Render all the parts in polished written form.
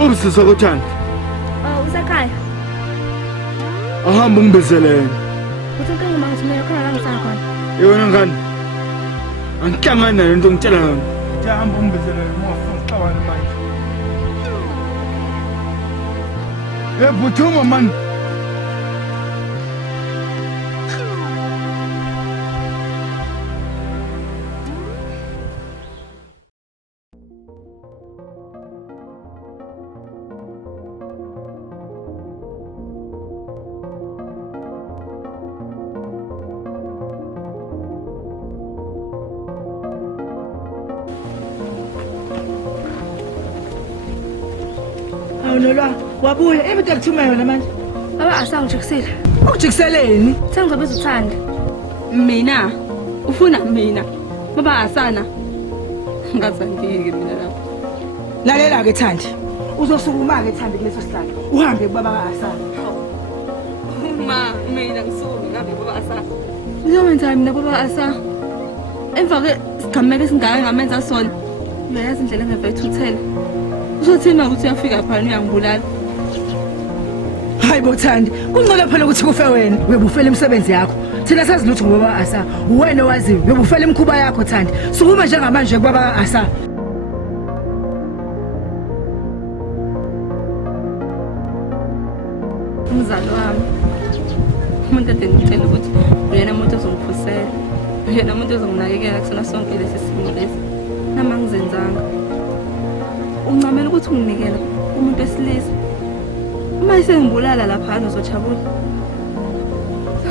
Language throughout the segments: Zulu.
Ubusisa kuthanda. Usekhaya. Ahamba ungibizelene. Uthi inkinga manje mina khona la ngisakhona. Yona ngani? Angihlangana nayo into ngitshela yona. Nje hamba ungibizelene ngofuna uxabana manje. Buthuma man. Nolwa wabuya ebade kuthuma yona manje Baba asangijikisile. ukujikiseleni Sengizobiza uthanda. Mina ufuna mina baba asana ngazangike mina lapho. lalela ke Thandi uzosukuma ke Thandi kuleso sihlalo uhambe kubaba kaAsana Uma mina ngisuke ngabe baba asana. Ngizowenza mina baba asa. Emva ke sigameke singaka ngamenza sona. Uyayazi indlela engevayithuthela. Uzothina ukuthi uyafika phana uyangibulala. hayibo Thandi kungcono phela ukuthi kufe wena uyebufela imisebenzi yakho thina sazi lutho ngobaba kaAsa uwena owaziyo uyebufela imkhuba yakho Thandi sukuma njengamanje kubaba kaAsa Umzalo wami. Umuntu ade ngitshela ukuthi uyena umuntu ozongiphusela. Uyena umuntu ozonginakekela kusona sonke lesi simo lesi. Nama ngizenzanga. Uncamela ukuthi unginikele umuntu wesilisa. Uma isengibulala lapha uzojabula.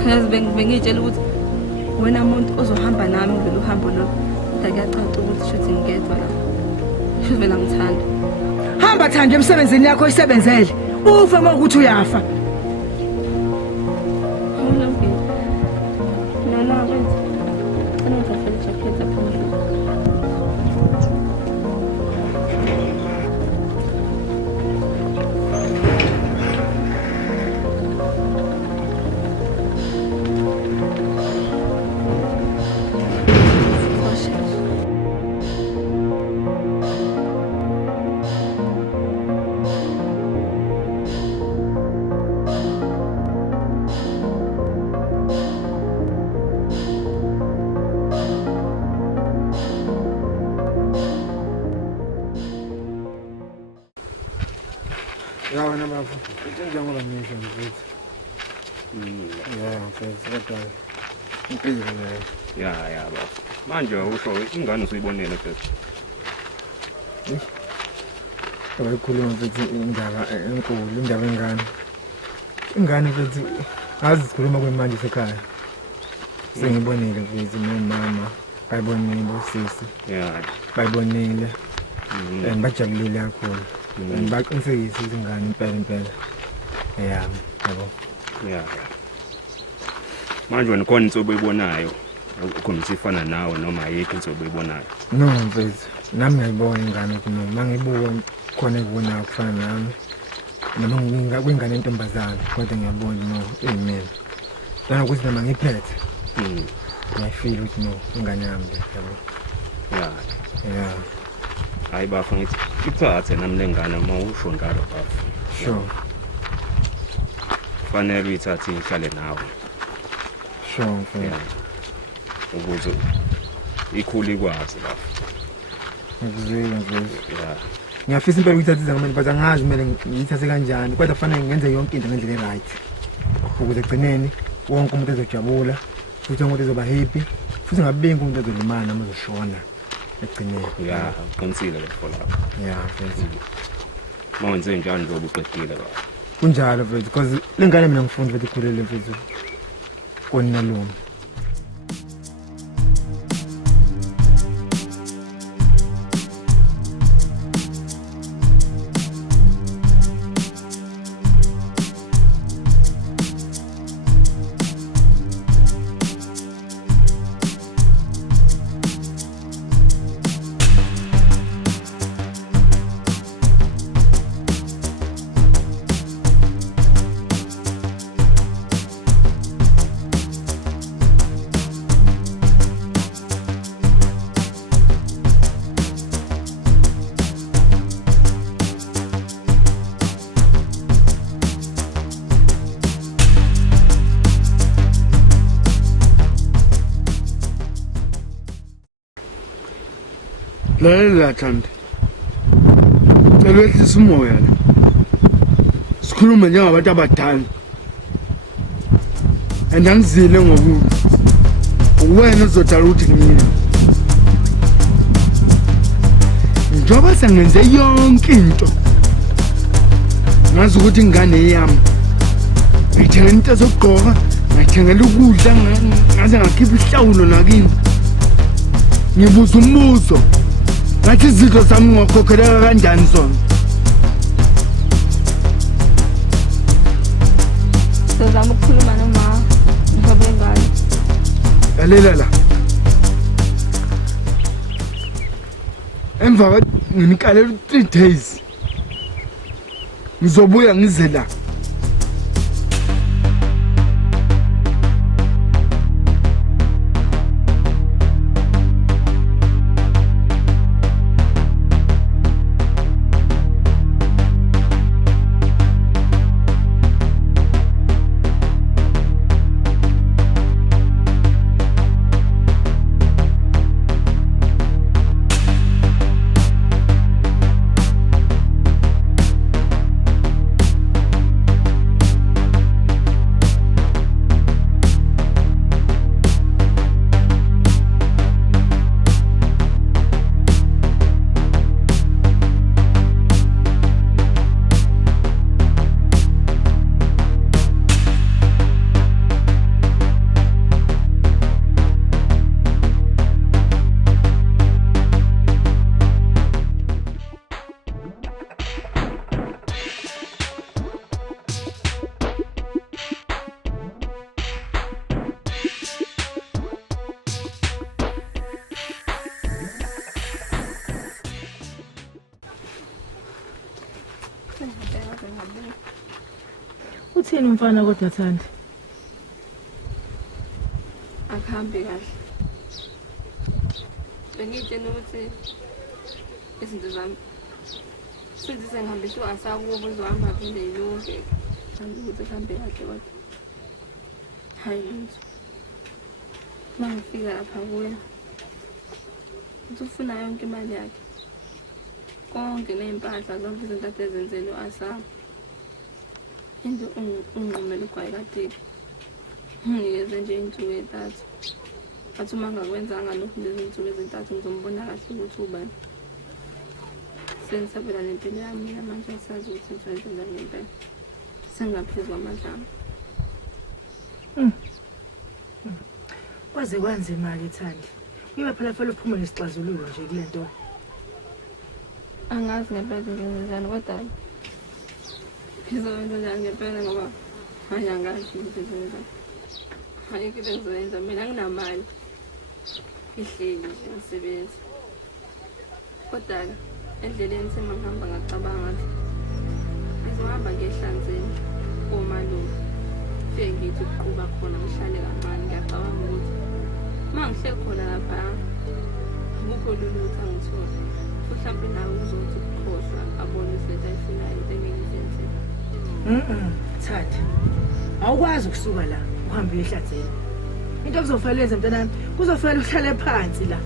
Yazi bengitshela ukuthi wena umuntu ozohamba nami ngelo uhambo lo. Ngiyacaca ukuthi shothi ngedwa la. Shothi vela ngithanda. hamba Thandi emsebenzini yakho isebenzele ufa mawukuthi uyafa Ya wena baba. Njengoba ngisho mfethu. Ya mfethu kodwa impilo leyo. Ya baba. Manje usho ingane usuyibonela mfethu. Abayikhuluma mfethu indaba enkulu indaba engane. Ingane mfethu azi sikhuluma kwemanje esekhaya. Sengibonile mfethu nomama bayibonile usisi. Ya. Bayibonile. Bajabulile kakhulu. Baqinisekisa izingane impela. Yabo. Ya. Manje wena khona insobo oyibonayo. Ukhona isifana nawe noma ayikho insobo oyibonayo. No mfethu. Nami ngiyibona ingane ukuthi noma ngibuka khona ekubona kufana nami. Noma ngingane entombazana kodwa ngiyabona no amen. Lana ukuthi noma ngiphethe. Ngiyafeel ukuthi no ingane yami yabo. Ya. Hayi bafa ngithi iphathe nami lengane uma usho ngalo bafa. Sure. Fanele uyithathe ihlale nawe. Sure mfethu. Ukuze ikhuli kwazi bafa. Ngizwile mfethu. Ya. Ngiyafisa impela ukuthatha izangameli but angazi kumele ngiyithathe kanjani kodwa kufanele ngenze yonke into ngendlela eright. Ukuze egcineni wonke umuntu ezojabula futhi wonke umuntu ezoba happy futhi ngabingi umuntu ezolimala noma ezoshona egcineni. Ya, qinisile lapho lapho. Ya mfethu. Manje njalo njengoba uqedile baba. Kunjalo mfethu because lengane mina ngifunda ukuthi ikhulele mfethu kona naloma. lalela Thandi, cela wehlisa umoya la, sikhulume njengabantu abadala. And angizile ngokubi, uwena uzodala ukuthi ngimile. Njengoba sengenze yonke into, ngazi ukuthi ingane yami ngithengela into zokugqoka, ngithengela ukudla, ngaze ngakhipha isihlawulo nakini. Ngibuza umbuzo, ngathi izidlo zami ngokhokheleka kanjani zona? Sizama ukukhuluma noma ngihobe ngalo. Lalela la. Emva nginikalela 3 days. Ngizobuya ngize la. Uthini mfana kodwa Thandi? Akuhambi kahle. Bengitshela ukuthi izinto zami sithi sengihambiswe asakubo uzohamba phinde yonke. Ngizama ukuthi kuhambe kahle kodwa hayi lutho. Mangifika lapha kuye uthi ufuna yonke imali yakhe. Konke nempahla zonke izinto akade zenzelwe asaba. Into unqumela ugwayi kade. Ngiyeze nje insuku ezintathu. Athi uma ngakwenzanga lokhu lezi insuku ezintathu ngizombona kahle ukuthi ubani. Sengisabela nempilo yami manje asazi ukuthi ngizoyenza ngempela. Sengaphezulu kwamandla ami. Kwaze kwanzima ke Thandi. Kuyiba phela fanele uphume nesixazululo nje kule nto. Angazi ngempela ngenzani kodwa ngizowenza njani ngempela ngoba hayi angazi ukuthi ngizowenza. Hayi ke ngizowenza mina anginamali. Ihleli nje ngisebenza. Kodwa endleleni semangihamba ngacabanga ukuthi ngizohamba ngehlanzeni komalume. Fike ngithi ukuquba khona ngihlale kancane ngiyacabanga ukuthi mangihleli khona lapha akukho lulutho angithola. Mhlawumbe nawe uzothi ukukhohlwa abone izinto ayifunayo into engiyenzile. Thandi. Awukwazi ukusuka la uhambe ehlanzeni. Into kuzofanele yenze mntanami, kuzofanele uhlale phansi la.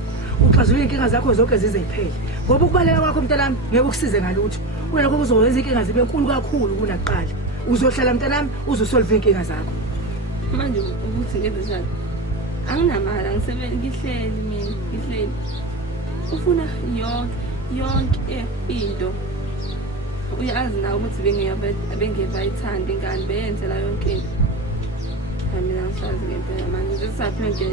Uxazulule inkinga zakho zonke zize ziphele. Ngoba ukubaleka kwakho mntanami ngeke ukusize ngalutho. Wena lokho kuzowenza inkinga zibe enkulu kakhulu kunakuqala. Uzohlala mntanami uzosolve inkinga zakho. Manje ukuthi ngenze njani? Anginamali angisebenzi ngihleli mina ngihleli. Ufuna yonke into. Uyazi na ukuthi bengeva ithanda ingane beyenzela yonke into. Mina ngisazi ngempela manje ngisaphenke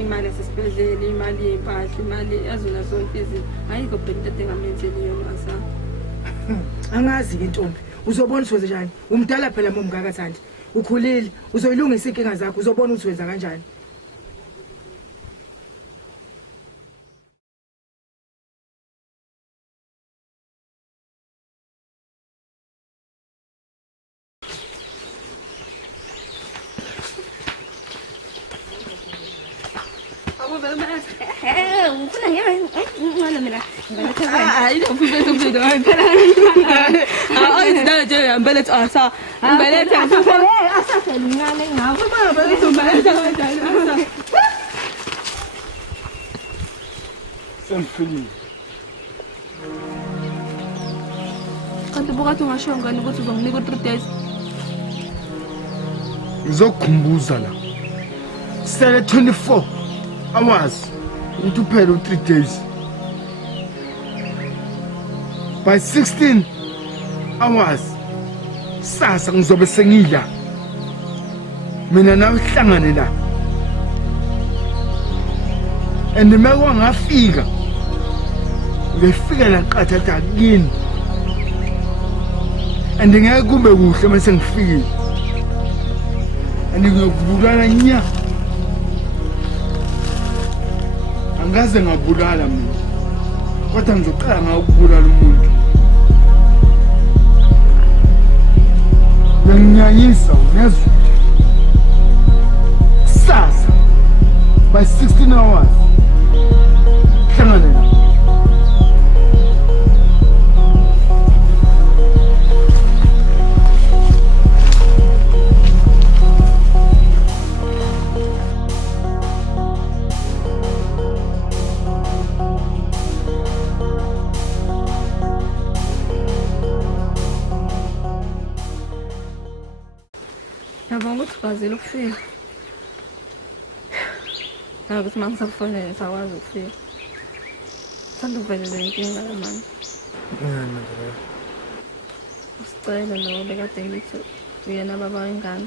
imali esesibhedlela, imali yempahla, imali yazona zonke izinto. Ayikho phela into engamenzeli yona asa. Angazi ke ntombi, uzobona ukuthi wenza kanjani. Umdala phela momngaka Thandi. Ukhulile, uzoyilungisa inkinga zakho, uzobona ukuthi wenza kanjani. Sengifikile. Kanti bukathi ungasho ngani ukuthi uzonginika 3 days? Ngizokukhumbuza la. Sele 24 hours ukuthi uphele u3 days. By 16 hours sasa ngizobe sengidla. Mina nawe sihlangane la. And mekwa ngafika. Ngifika la qathatha kini. And ngeke kube kuhle mase ngifikile. Ngiyokubulala nya. Angaze ngabulala mina. Kodwa ngizoqala ngakubulala umuntu. Nginyanyisa ngezwe. Sasa by 16 hours. Hlangane la. Ngiyabonga ukuthi ukwazile ukufika. Nawe ukuthi uma ngisakufonela sakwazi ukufika. Sanda uvelele inkinga manje. Ingani manje leyo? Usicela lo bekade ngithi uyena baba wengane.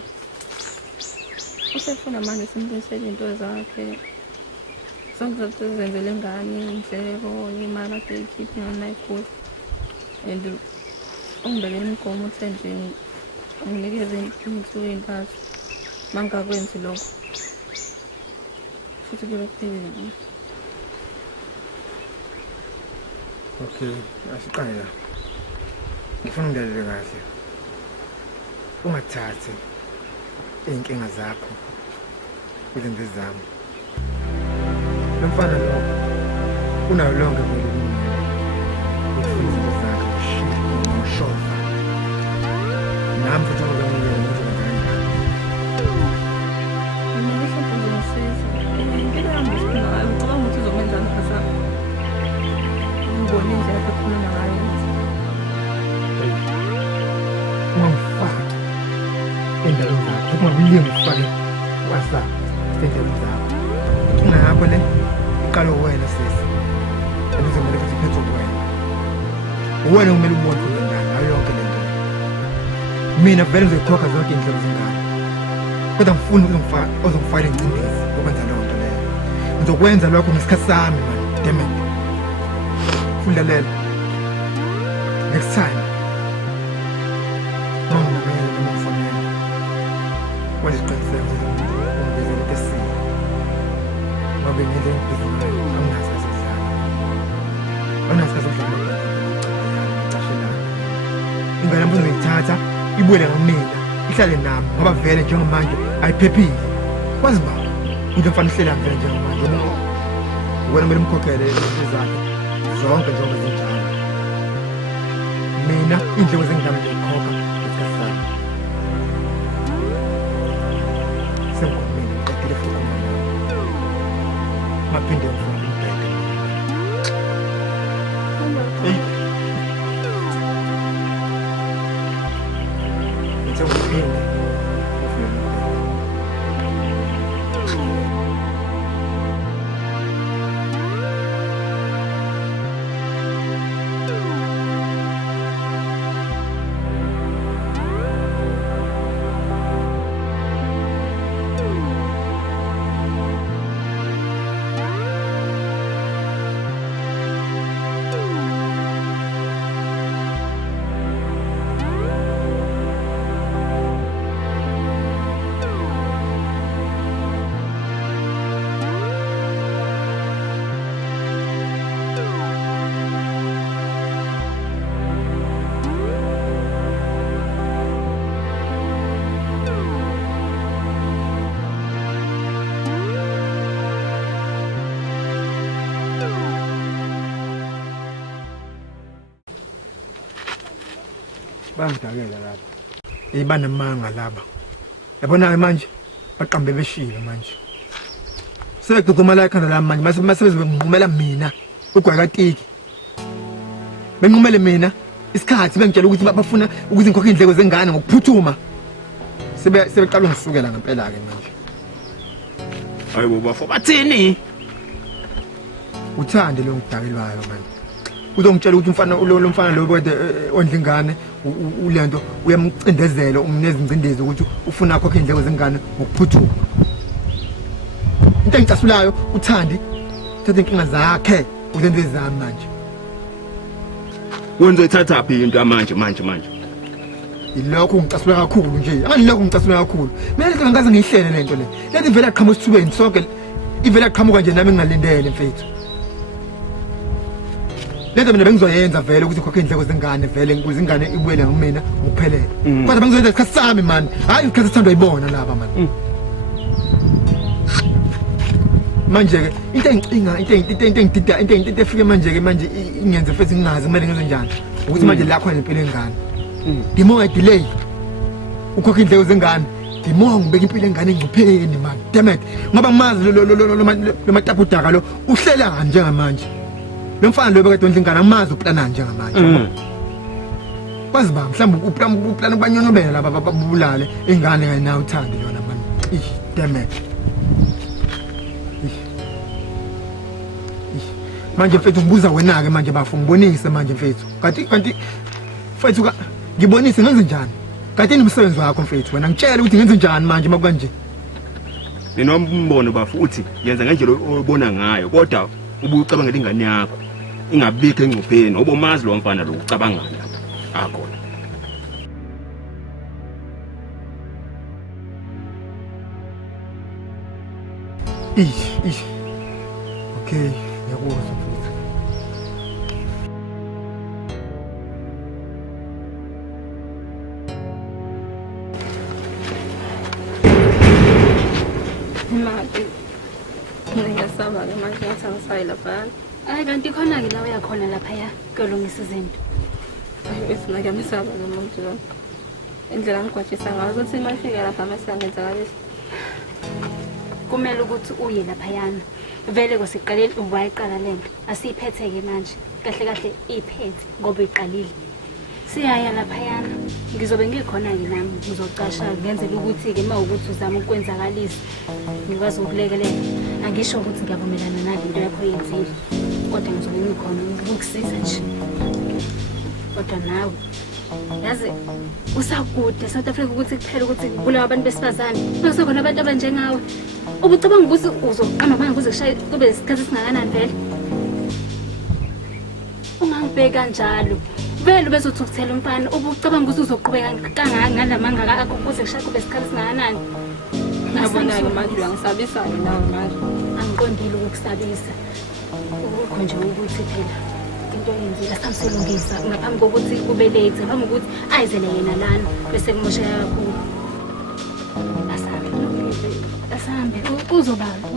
Usefuna manje simbuyisele into zakhe. Sonke sizenzele ingane, indleko, imali akade eyikhiphi nganayikhulu. And ungibekele imigomo uthi nje nginikeze insuku ey'ntathu uma ngingakwenzi lokho futhi kuyobe kuphelile. Okay, asiqale la. Ngifuna ungilalele kahle. Ungathathi iy'nkinga zakho kwizinto zami. Lo mfana lo unayo lonke vele ukufuna izinto zakhe ngimshofa. Nami futhi ngizongiyela ngendlela kanjani. Mina ngisho ngizongisiza. Impilo yami isinayo ngicabanga ukuthi uzomenzani ngazami. Ngibone indlela ekhuluma ngayo. Ungangifaki endaweni zakho, ungangiliyeki ngifake WhatsApp endaweni zakho. Inkinga yakho le iqala wena sisi. Andizomele futhi iphethe wena. Uwena kumele ubone ukuthi ngenzani ngayo yonke le nto. Mina vele ngizoyikhokha zonke iy'ndleko zengane. Kodwa ngifuni uzongifakela ingcindezi yokwenza leyo nto leyo. Ngizokwenza lokho ngesikhathi sami man, damn it. Fundalela. Next time. Ngingamele noma ngifonele. Wenza isiqiniseko ukuthi ungibizele into esile. Ngoba ngenze ngibhizi ngayo, anginaso isikhathi. Anginaso isikhathi sokudlala ngicashelana. Ingane yami uzoyithatha ibuye ngamina ihlale nami ngoba vele njengamanje ayiphephile. Kwazi ba into mfana ihlela vele njengamanje ngoba wena kumele umkhokhele izinto zakhe zonke njengoba zinjalo. Mina indleko zengane ngiyikhokha ngesikhathi sami. Sengikhulumile ngiqedile futhi ukukhuluma nawe. Maphinde ngifuna ukubheka. Ngithe ngiphinde ngifune ukubheka. Bangidakela lapha. Banamanga laba. Yabona manje baqambe beshilo manje. Sebegcuma la ekhanda lami manje mase bezongqumela mina ugwayikatiki benqumele mina isikhathi bengitshela ukuthi bafuna ukuze ngikhokhe indleko zengane ngokuphuthuma sebeqala ngisukela ngempela ke manje hayibo bafo bathini uthande lo ngidakelwayo manje uzongitshela ukuthi lo mfana lo kade ondla ingane ulento uyamcindezela umnezingcindezi ukuthi ufuna akhokhe indleko zengane ngokuphuthuma into engicasulayo uthandi thatha inkinga zakhe uzenze zami manje wenze thatha phi into manje ilokho ngicasula kakhulu nje angilokho ngicasula kakhulu mina lento ngikaze ngiyihlele lento le lento ivela iqhamuka esithubeni sonke ivela iqhamuka nje nami ngingalindele mfethu lento mina bengizoyenza vele ukuthi ikhokhe indleko zengane vele ukuze ingane ibuyele ngimina ngokuphelele kodwa bengizoyenza isikhathi sami man hayi isikhathi esithandwa yibona laba man manje ke into engicinga into efike manje ke manje ingenze futhi ngingazi kumele ngenze njani ukuthi manje la khona impilo engane ngimo delay ukhokha indleko zengane ngimo ngibeka impilo engane engcupheni man damn it ngoba ngimazi lo matapudaka lo uhlela kanje njengamanje lo mfana lo bekade ondla ingane ngimazi uplana njengamanje kwazi ba mhlawumbe uplana ubanyonobela laba babulale ingane kanye nawe uthandi yona man damn it manje mfethu ngibuza wena ke manje bafu ngibonise manje mfethu kanti mfethu ngibonise ngenze njani kanti umsebenzi wakho mfethu wena ngitshela ukuthi ngenze njani manje makanje ninombono bafu uthi yenza ngendlela oyibona ngayo kodwa ubucabangela ingane yakho ingabikho engcupheni obomazi lo mfana lo ucabanga lapha akhona okay ngiyakuzwa mfethu Imali ngiyasaba ke manje ngathi angisayi lapha Hayi kanti khona ke la uyakhona lapha ya kuyolungisa izinto. Esina ngiyamisaba lo muntu lo indlela ngigwajisa ngazo ukuthi mayifika lapha masengenzakalisa Kumele ukuthi uye lapha yana vele kwasiqaleni ubayiqala lento asiphethe ke manje kahle iphethe ngoba iqalile siyaya lapha yana ngizobe ngikhona ke nami ngizocasha ngenzela ukuthi ke mawukuthi uzama ukwenzakalisa ngikwazi ukulekelela angisho ukuthi ngiyavumelana nalento yakho yenzile kodwa ngizobe ngikhona ukukusiza nje kodwa nawe yazi usakude South Africa ukuthi kuphela ukuthi kubulawa abantu besifazane bese khona abantu abanjengawe ubucabanga ukuthi uzoqama manje kuze kushaye kube isikhathi singakanani vele ungangibheka kanjalo vele bezothi ukuthela umfana ubucabanga ukuthi uzoqhubeka kangaka ngalamanga akho kuze kushaye kube isikhathi singakanani ngiyabona ke manje uyangisabisa nawe manje angiqondile ukukusabisa ukho nje ukuthi phela into yenzile asamselungisa ngaphambi kokuthi kube late ngaphambi kokuthi ayizele yena lana bese kumosheka kakhulu asambe uzobala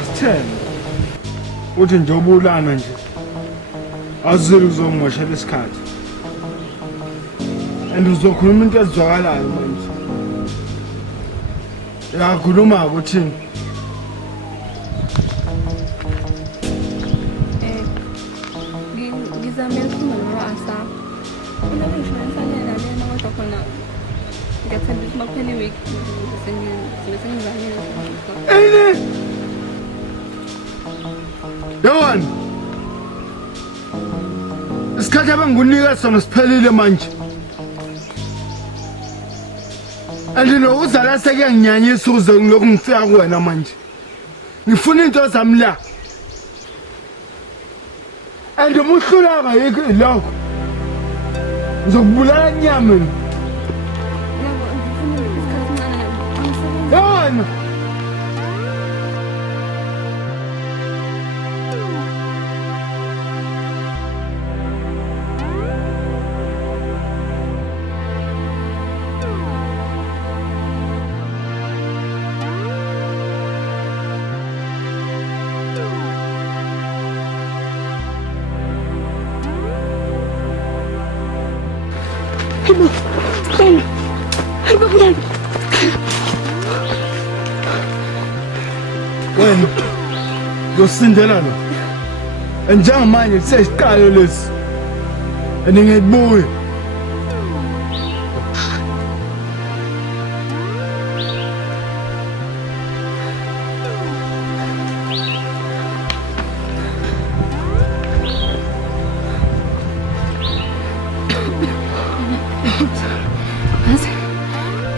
Asithembe uthi nje ubulana nje azizeli uzongimoshela isikhathi and uzokhuluma into ezizwakalayo manje. Yakhuluma-ke uthini? Ngizamele ukukhuluma no-Asa. Into engishonesanela lena kodwa khona ngiyathemba ukuthi uma kuphela iwiki sengizamile. Yawani, isikhathi abangunika sona siphelile manje. Andinokuzala sekuyanginyanyisa ukuze ngilokhu ngifika kuwena manje. Ngifuna into zami la. Andimuhlulanga yikho ilokho. Ngizokubulala inyama. Yawani. Wena ngosindela lo. Njengamanje sesiqalo lesi. Andingebuye.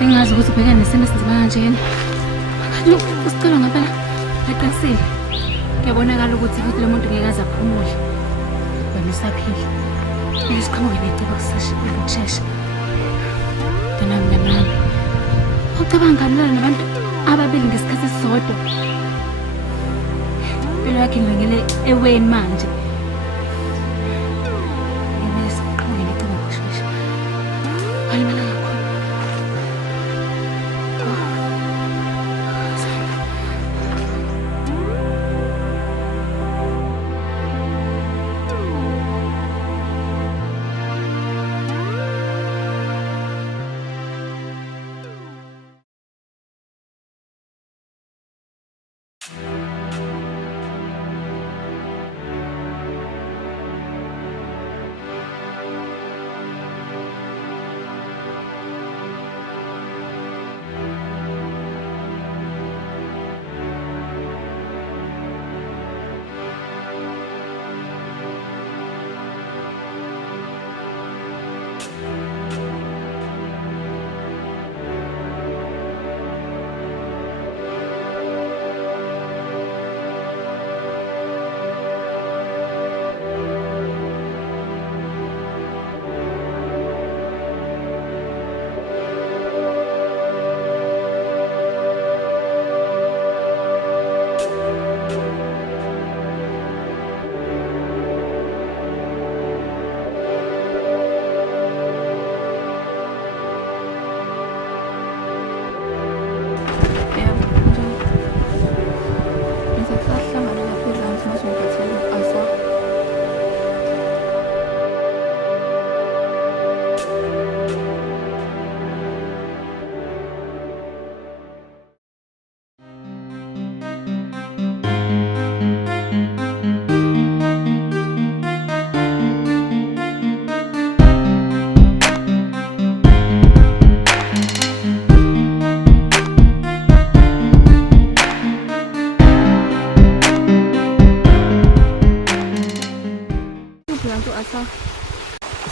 Engazi ukuthi ubhekane nesimo esinzima kanjena. Usicela ngempela eqinisile. Kuyabonakala ukuthi futhi lo muntu ngeke aze aphumule. Wena usaphila. Isiqhamuke necebo ukushesha. Dena mnganami. Ucabanga ngani nabantu ababili ngesikhathi esisodwa? Impilo yakhe ingangele eweni manje. Ngeke isiqhamuke necebo ukushesha. Alimala kakhulu.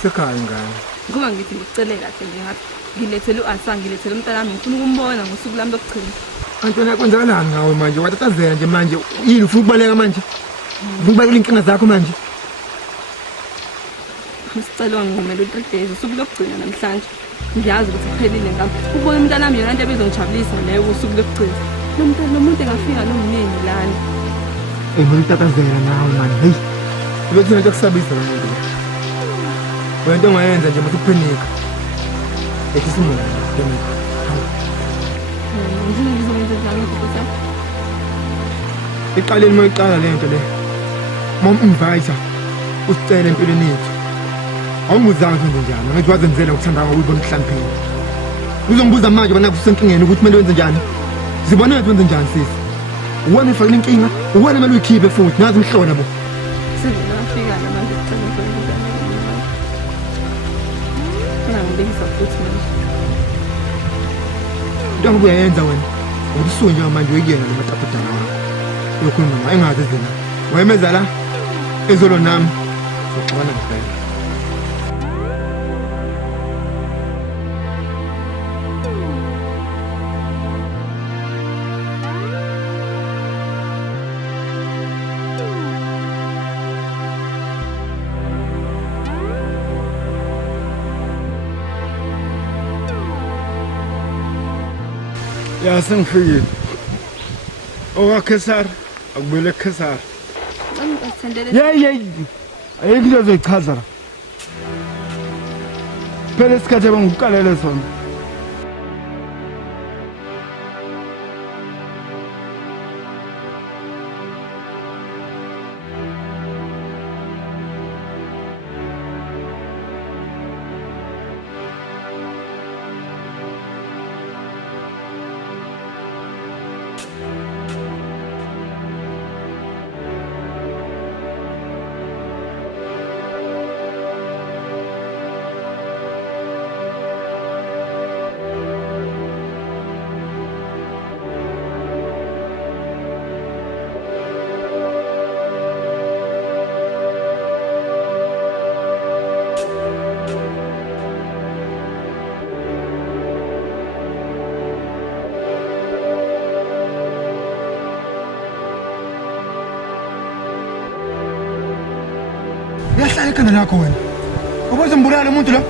Sekhaya ngane. Ngoba ngithi ngicele kahle nje ngathi ngilethele u-Asa ngilethele umntanami ngifuna ukumbona ngosuku lami lokugcina. Antwana kwenzakalani ngawe manje? Watatazela nje manje. Yini ufuna ukubaleka manje? Ufuna ukubaleka inkinga zakho manje? Sicela ngumele u-3 days usuku lokugcina namhlanje. ngiyazi ukuthi kuphelile ngami ubona umntanami yona into ebizongijabulisa leyo usuku lokugcina lo muntu engafika nomnini lana Mina utatazela nawe mani heyi ubethina nje kusabisa lo muntu wena into ongayenza nje mase uphenika ekhisa umoya phenika ngizokwenza njani ukuthi iqaleni mayiqala le nto le mom-invite usicela empilweni yethu awungibuzanga ukuthi wenze njani angithi wazenzela ngokuthanda kwakho uyibona ukuhlaniphile uzongibuza manje bana kusenkingeni ukuthi kumele wenze njani zibona ukuthi wenze njani sisi uwena efakile inkinga uwena kumele uyikhiphe futhi nazi umhlona bo sivela afika manje kucela ukwenza ngibekisa futhi manje into angabe uyayenza wena ukuthi usuke njengamanje uyekuyena lo mataputana wakho uyokhuluma ngayo engazi zina wayemeza la ezolo nami soxabana ngempela Ya sengifikile. Owakhesar akubele khesar. Hey. Ayikho into ezoyichaza la. Phela isikhathi abangukuqalele sona. uyahlala ekhanda lakho wena uboze mbulala umuntu lo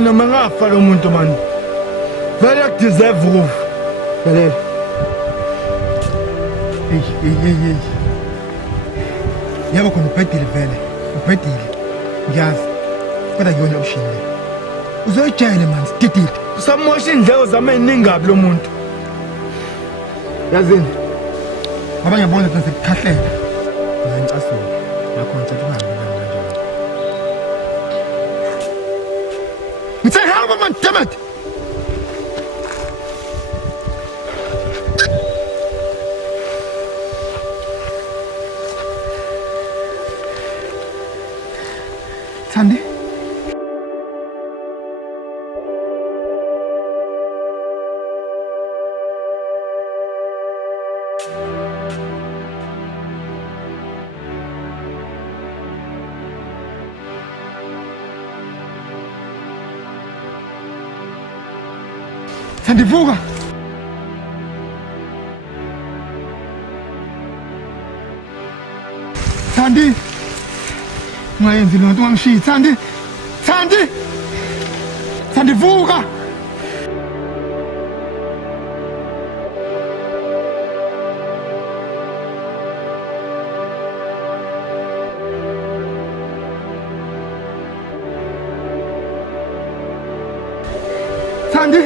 Noma ngafa lo muntu mani. Vele akudeserve ukufa. lalela hey yabo khona ubhedile vele ubhedile ngiyazi kodwa kuyona ushile uzoyijayela manje sididile Usamosha indleko zami eziningabi lo muntu. yazini ngoba ngiyabona ukuthi sekukhahleka ngicasuka ngakho ngithatha uhambe nami manje ngithe hamba man damn it Thandi Thandi vuka Thandi ungayenzi lonto ungangishiyi Thandi vuka Thandi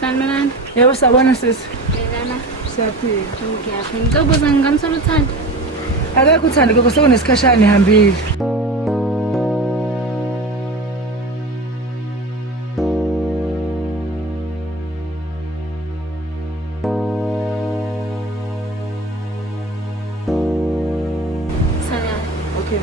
Sanibonani. Yebo sabona sisi. Ngiyana. Siyaphila. Ngiyaphila. Ngicela ngingamthola uThandi. Akekho uthandi ke kusekunesikhashana ihambile. Sanibonani. Okay.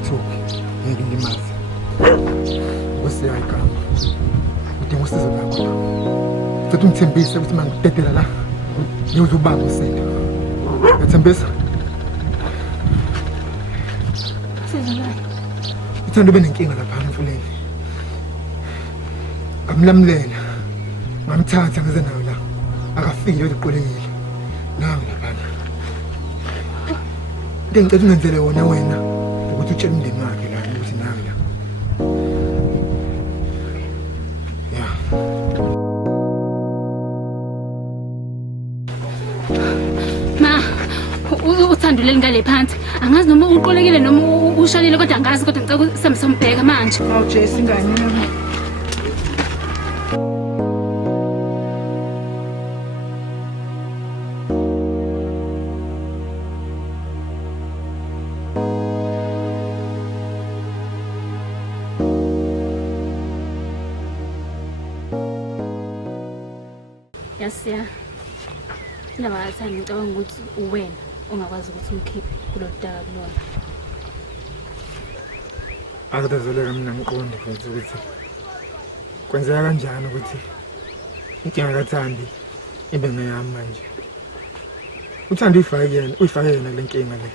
ungathuki ngeke ngilimaze usiya igama udinga usizo lakho futhi ungithembise ukuthi mangidedela la ngizobamba usendo yathembisa Sizolala. uthando benenkinga lapha emfuleni ngamlamlela ngamthatha ngeze nayo la akafiki uziqolekile nangu lapha ngicela ungenzele wona wena ukuthi utshele umndeni wakhe la ukuthi nawe la ya Ma, uthanduleli ngale phansi. Angazi noma uqolekile noma ushalile kodwa angazi kodwa ngicela ukuthi samsombheka manje. Awu Jesse ingane yami. Yasiya. Indaba yathanda ngicabanga ukuthi uwena ongakwazi ukuthi umkhiphe kulolu daka kulona. akudazoleka mina ngiqonde futhi ukuthi kwenzeka kanjani ukuthi inkinga kaThandi ibe ngeyami manje uThandi uyifake yena le nkinga le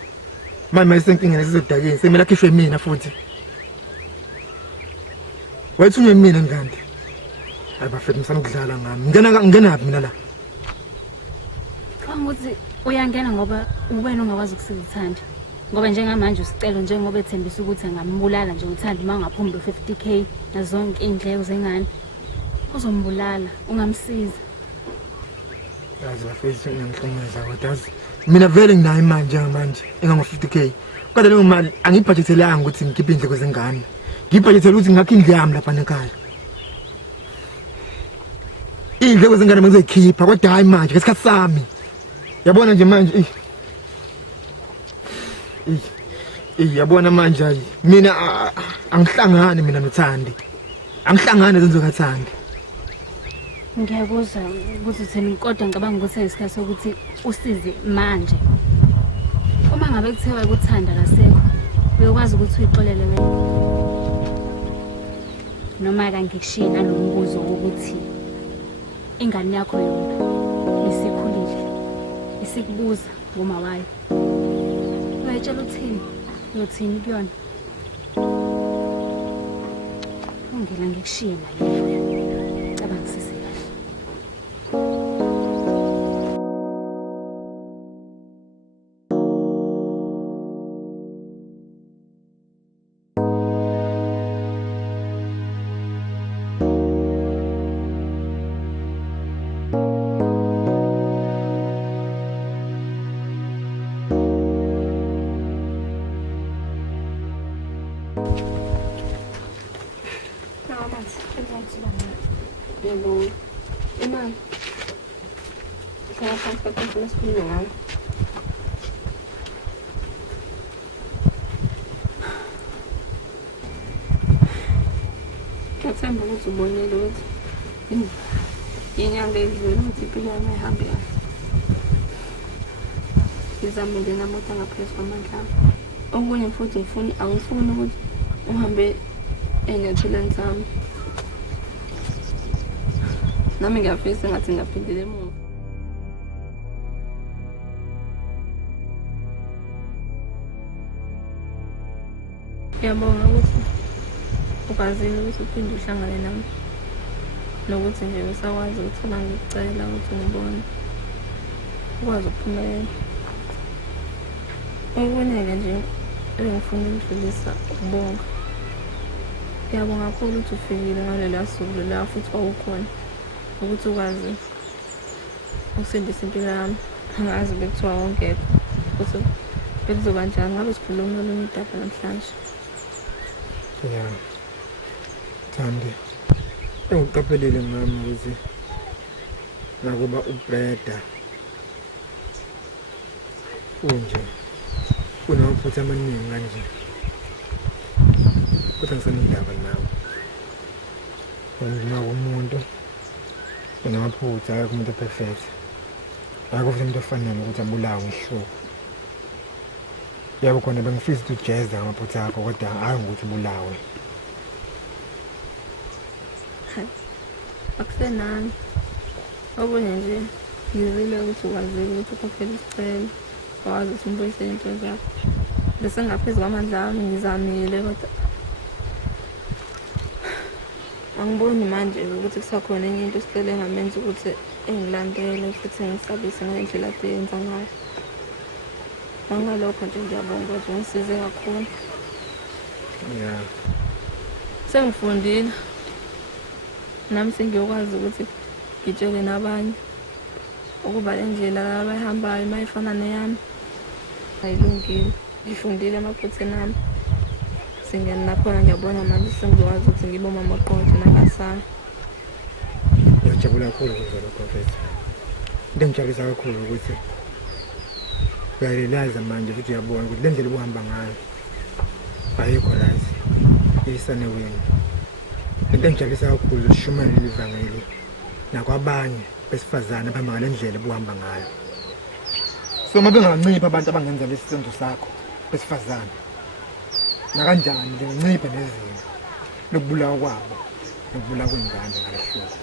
manje isenkingeni esizodakeni semela akhishwe mina futhi wayithunywe mina ngandi abafethu msamkudlala ngami ngenaphi mina la Ukuthi uyangena ngoba uwena ongakwazi ukusizithanda. Ngoba njengamanje usicelo njengoba ethembisa ukuthi angambulala nje uThandi mangaphumi lo 50k nazonke indleko zengane. Uzombulala, ungamsiza. yazi bafethu ngiyangihlukumeza kodwa yazi mina vele nginayo imali njengamanje engango 50k kodwa leyo mali angibudgetelanga ukuthi ngikhiphe indleko zengane ngibudgetela ukuthi ngakhe indlu yami lapha ekhaya indleko zengane mangizoyikhipha kodwa hayi manje ngesikhathi sami yabona nje manje yabona manje hayi mina angihlangani mina noThandi angihlangani zenzo kaThandi Ngiyakuzwa ukuthi thina kodwa ngicabanga ukuthi isikhathi sokuthi usize manje. Uma ngabe kuthiwa ukuthanda lasekho uyokwazi ukuthi uyixolele wena. Noma ka ngikushiye nalombuzo ukuthi ingane yakho yona isikhulile isikubuza ngoma wayo. Uyayitshela uthini? Uyothini kuyona? Ungela ngikushiye manje. Cabanga sisi. Imali. Saya akan ketemu sebenarnya. Kathemba ukuthi ubonile ukuthi inyanga ezweni ukuthi impilo yami ihambe kahle. Ngizamile namuhla ngaphezu kwamandla ami. Okunye futhi angifuni ukuthi uhambe enyathelweni zami. Nami ngiyafisa ngathi ngaphindele emuva. Ngiyabonga ukuthi ukwazile ukuthi uphinde uhlangane nami. Nokuthi nje usakwazi ukuthi uma ngikucela ukuthi ngibone ukwazi ukuphumelela. Okunye-ke nje engifuna ukudlulisa ukubonga. Ngiyabonga kakhulu ukuthi ufikile ngaleliya suku la futhi wawukhona. Ukuthi ukwazi ukusindisa impilo yami. Angazi bekuthiwa wongekho ukuthi bekuzoba njani ngabe sikhuluma olunye udaba namhlanje. ya Thandi uqaphelile mama ukuthi nakuba ubreda unje kunamaphutha amaningi kanje kodwa ngisanendaba nawe wena umuntu unamaphutha akekho umuntu perfect akekho umuntu ofanele ukuthi abulawe ihloko Yabo khona bengifisa ukuthi ujeza ngamaphutha akho kodwa hayi ukuthi ubulawe. Akusenani. Okunye nje ngizile ukuthi ukwazile ukuthi ukhokhele isicelo. Wazi ukuthi ngibuyisele into zakho. Bese ngaphezu kwamandla ami ngizamile kodwa angiboni manje ukuthi kusakhona enye into esicele engamenza ukuthi engilandele futhi ngisabise ngendlela ade yenza ngayo. Angalokho nje ngiyabonga ukuthi ungisize kakhulu. Yeah. Sengifundile. Nami sengiyokwazi ukuthi ngitshele nabanye ukuba le ndlela abayihambayo mayifana neyami ayilungile. Ngifundile amaphutheni ami. Singena nakhona ngiyabona manje sengizokwazi ukuthi ngibe umama oqotho nangasana. Ngiyajabula kakhulu ukuzwa lokho mfethu. Into engijabulisa kakhulu ukuthi uyayelaza manje futhi uyabona ukuthi le ndlela ubuhamba ngayo ayikho right. Isane wena. Into engijabulisa kakhulu ushumane livangeli nakwabanye besifazane abahamba ngale ndlela ubuhamba ngayo. So mabe ngancipha abantu abangenza lesi senzo sakho besifazane. Nakanjani nginciphe nezinto lokubulawa kwabo nokubulawa kwengane ngalehluko.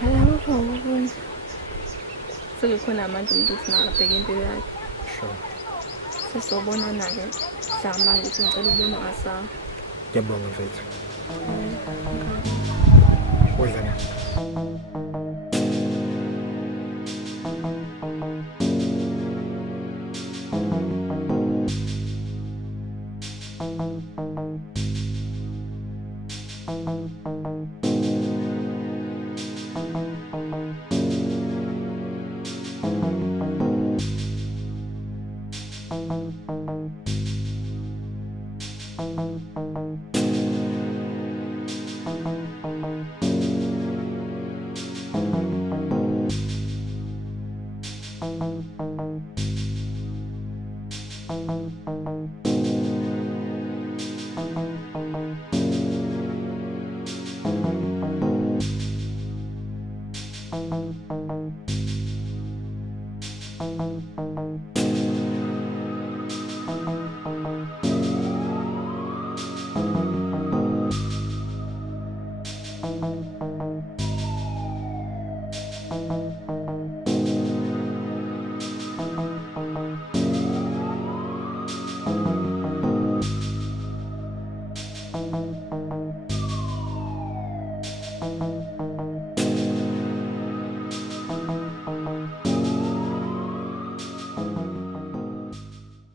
Hayi sekukhona amanje umuntu uthi nakabheka impilo yakhe. Sure. Sesobonana-ke mhlawumbe ukuthi ngicela ukubona ngasawa. Ngiyabonga mfethu. Udlala.